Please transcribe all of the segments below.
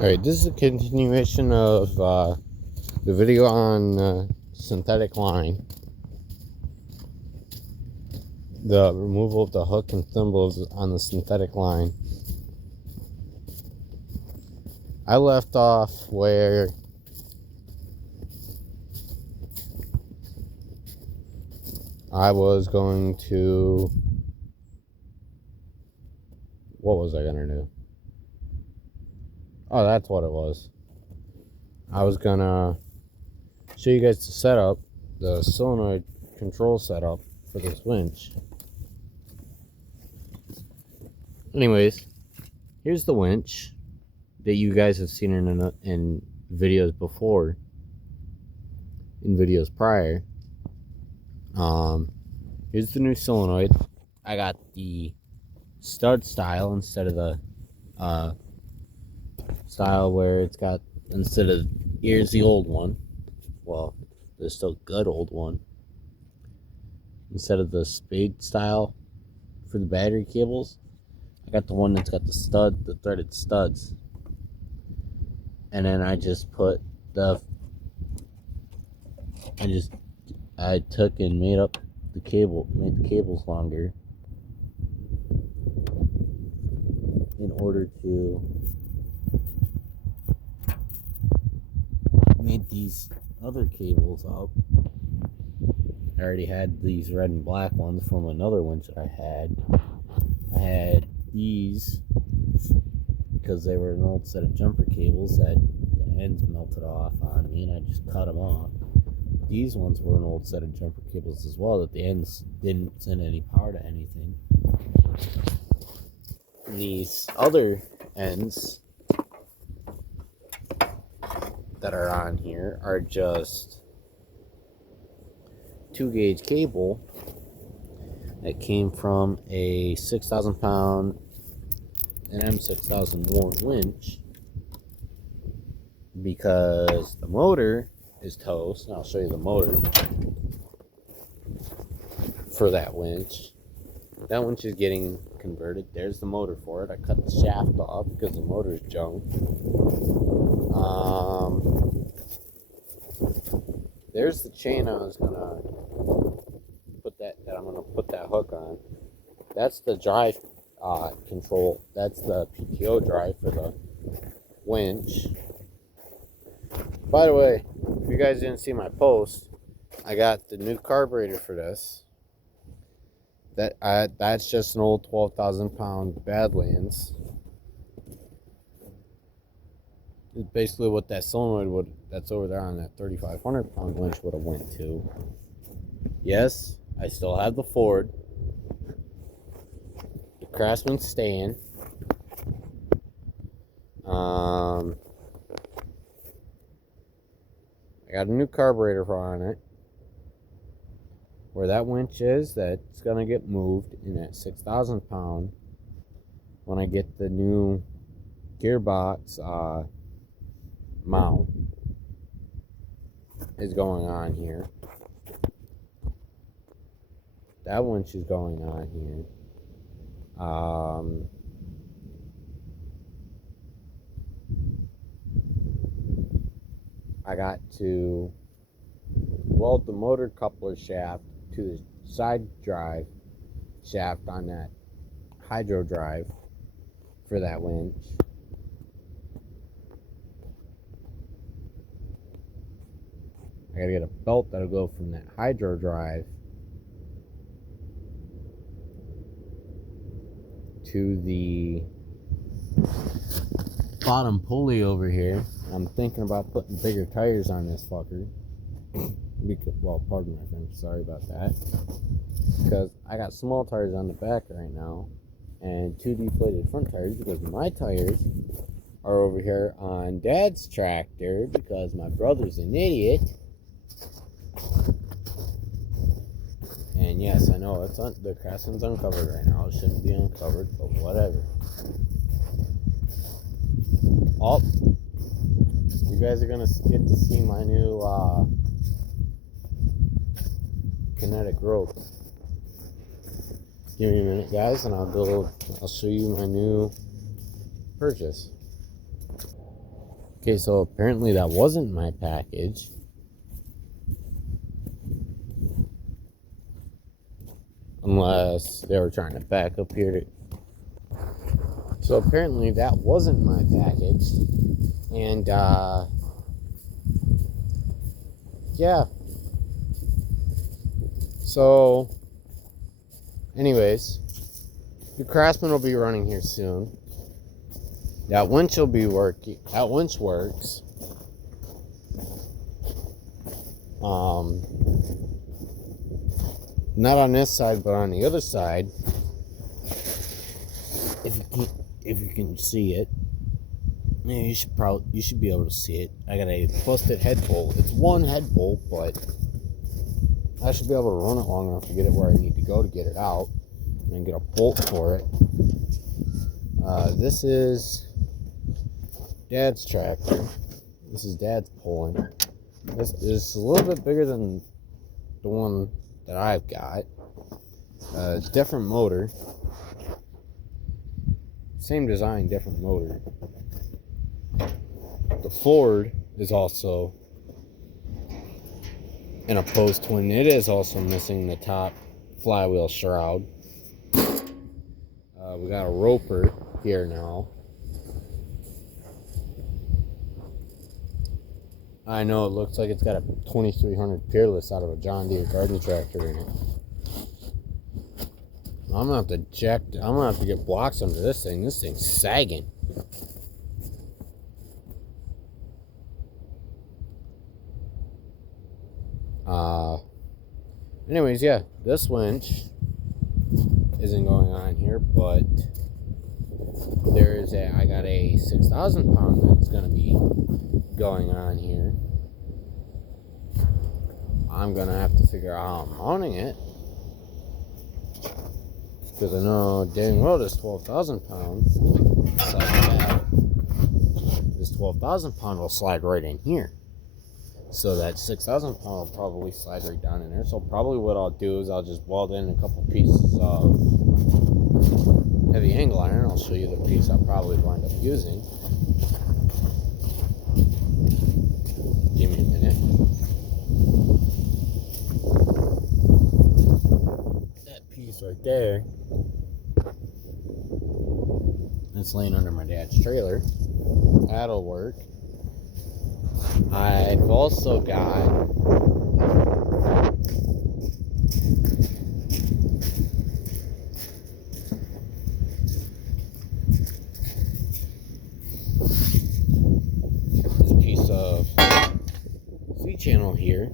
Alright, this is a continuation of the video on synthetic line. The removal of the hook and thimbles on the synthetic line. I left off where I was going to... What was I going to do? Oh, that's what it was. I was going to show you guys the setup, the solenoid control setup for this winch. Anyways, here's the winch that you guys have seen in videos before, in videos prior. Here's the new solenoid. I got the stud style instead of the style where it's got, instead of, here's the old one. Well, there's still good old one. Instead of the spade style for the battery cables, I got the one that's got the threaded studs. And then I just put I took and made the cables longer in order to make these other cables up. I already had these red and black ones from another winch that I had. I had these because they were an old set of jumper cables that the ends melted off on me, and I just cut them off. These ones were an old set of jumper cables as well that the ends didn't send any power to anything. And these other ends that are on here are just 2-gauge cable that came from a 6,000 pound an M6000 Warn winch, because the motor is toast, and I'll show you the motor for that winch. That winch is getting converted. There's the motor for it. I cut the shaft off because the motor is junk. There's the chain I was gonna put that hook on. That's the drive control. That's the PTO drive for the winch. By the way, if you guys didn't see my post, I got the new carburetor for this. That's just an old 12,000 pound Badlands. It's basically what that solenoid that's over there on that 3,500 pound winch would have went to. Yes, I still have the Ford. The Craftsman stand. I got a new carburetor on it. Where that winch is, that's gonna get moved in that 6,000 pound when I get the new gearbox mount is going on here. That winch is going on here. I got to weld the motor coupler shaft to the side drive shaft on that hydro drive for that winch. I gotta get a belt that'll go from that hydro drive to the bottom pulley over here. I'm thinking about putting bigger tires on this fucker. Well, pardon my French, sorry about that. Because I got small tires on the back right now and 2 deflated front tires, because my tires are over here on Dad's tractor because my brother's an idiot. And yes, I know the Craftsman's uncovered right now. It shouldn't be uncovered, but whatever. Oh, you guys are gonna get to see my new kinetic rope. Give me a minute, guys, and I'll show you my new purchase. Okay, so apparently that wasn't my package. Unless they were trying to back up here. So apparently that wasn't my package. And, yeah. So, anyways, the Craftsman will be running here soon. That winch will be working. That winch works. Not on this side, but on the other side. If you can see it, yeah, you should be able to see it. I got a busted head bolt. It's one head bolt, but I should be able to run it long enough to get it where I need to go to get it out and get a bolt for it. This is Dad's tractor. This is Dad's pulling. This is a little bit bigger than the one that I've got. Different motor. Same design, different motor. The Ford is also an opposed twin. It is also missing the top flywheel shroud. We got a Roper here now. I know it looks like it's got a 2300 Peerless out of a John Deere garden tractor in it. I'm gonna have to get blocks under this thing. This thing's sagging. Anyways, yeah, this winch isn't going on here, but I got a 6,000 pound that's gonna be going on here. I'm gonna have to figure out how I'm mounting it, because I know dang well this 12,000 pounds, this 12,000 pound will slide right in here. So that 6,000 pound will probably slide right down in there. So probably what I'll do is I'll just weld in a couple pieces of heavy angle iron. I'll show you the piece I'll probably wind up using. Give me a minute. That piece right there, it's laying under my dad's trailer. That'll work. I've also got this piece of C-channel here.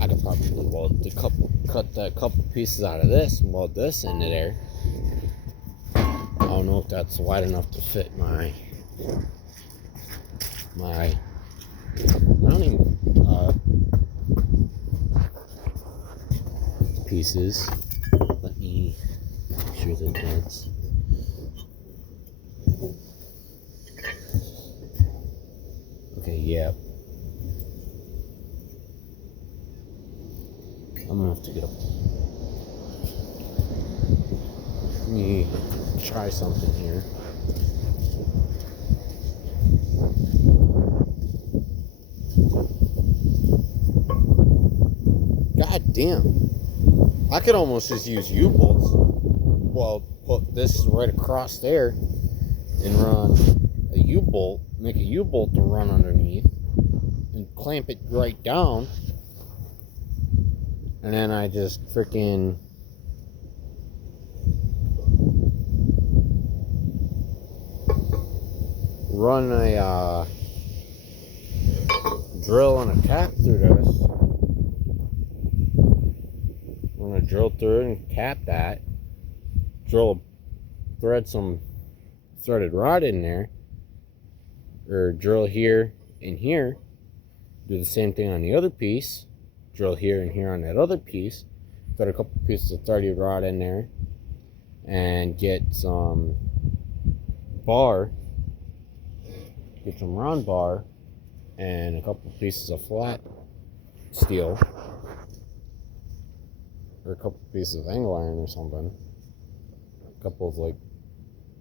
I could probably cut a couple pieces out of this and weld this into there. I don't know if that's wide enough to fit my mounting pieces. Let me make sure that that's okay. Yeah, I'm gonna have to get up. Let me try something here. God damn. I could almost just use U-bolts. Well, put this right across there and run a U-bolt, make a U-bolt to run underneath and clamp it right down. And then I just freaking run a drill and a cap through this. I'm gonna drill through it and cap that. Thread some threaded rod in there, or drill here and here. Do the same thing on the other piece. Drill here and here on that other piece. Thread a couple pieces of threaded rod in there, and get some bar. Get some round bar and a couple pieces of flat steel, or a couple pieces of angle iron or something. A couple of like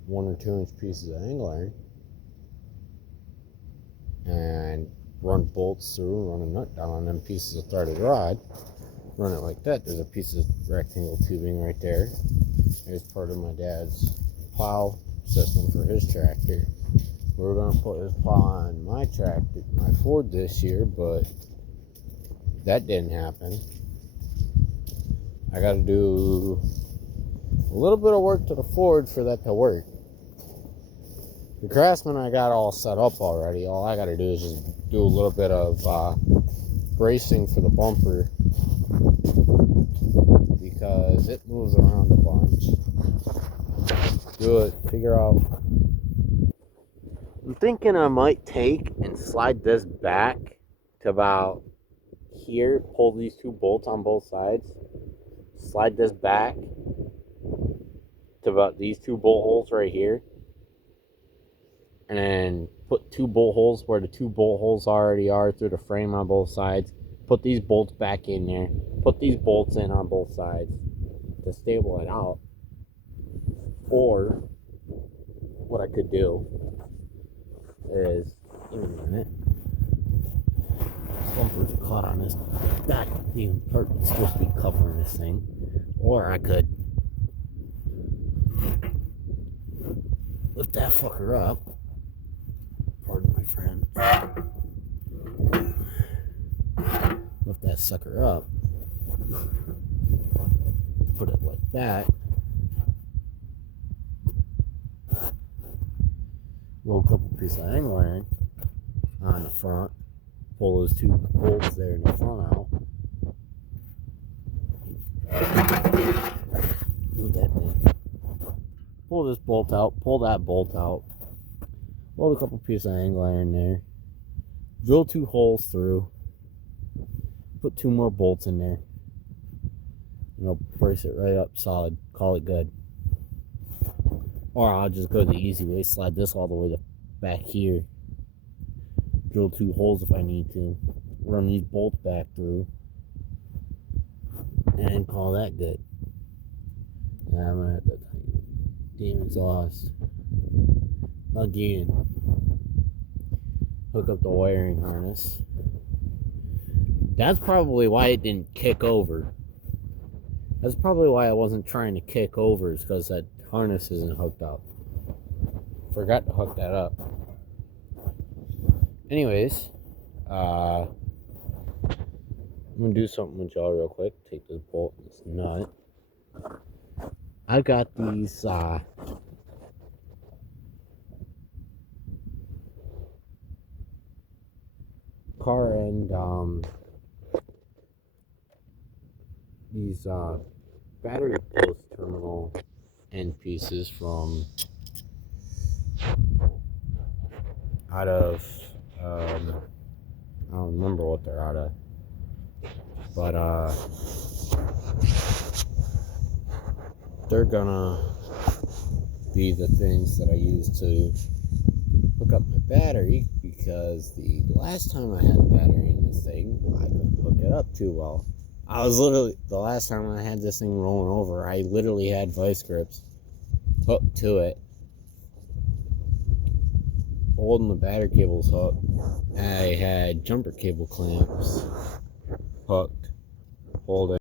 1 or 2 inch pieces of angle iron. and run bolts through, run a nut down on them pieces of threaded rod, run it like that. There's a piece of rectangle tubing right there. There's part of my dad's plow system for his tractor. We were going to put his plow on my tractor, my Ford this year, but that didn't happen. I got to do a little bit of work to the Ford for that to work. The Craftsman I got all set up already. All I got to do is just do a little bit of bracing for the bumper because it moves around a bunch. Do it, figure out. I'm thinking I might take and slide this back to about here, pull these two bolts on both sides, slide this back to about these two bolt holes right here, and then put two bolt holes where the two bolt holes already are through the frame on both sides. Put these bolts back in there. Put these bolts in on both sides to stable it out. Or what I could do is, give me a minute. Bumper's caught on this back damn part that's supposed to be covering this thing. Or I could lift that fucker up. Pardon my friend. Lift that sucker up. Put it like that. Roll a couple pieces of angle iron on the front. Pull those two bolts there in the front out. Move that thing. Pull this bolt out. Pull that bolt out. Roll a couple pieces of angle iron there. Drill two holes through. Put two more bolts in there. And I'll brace it right up solid. Call it good. Or I'll just go the easy way. Slide this all the way to back here. Drill two holes if I need to. Run these bolts back through. And call that good. Now I'm gonna have to tighten the damn exhaust again. Hook up the wiring harness. That's probably why it didn't kick over. That's probably why I wasn't trying to kick over, is because that harness isn't hooked up. Forgot to hook that up. Anyways, I'm gonna do something with y'all real quick. Take this bolt and this nut. I've got these car end these battery post terminal end pieces from out of I don't remember what they're out of, but they're gonna be the things that I use to hook up my battery, because the last time I had a battery in this thing, I couldn't hook it up too well. I was literally, the last time I had this thing rolling over, I literally had vice grips hooked to it, holding the battery cables hooked. I had jumper cable clamps hooked, holding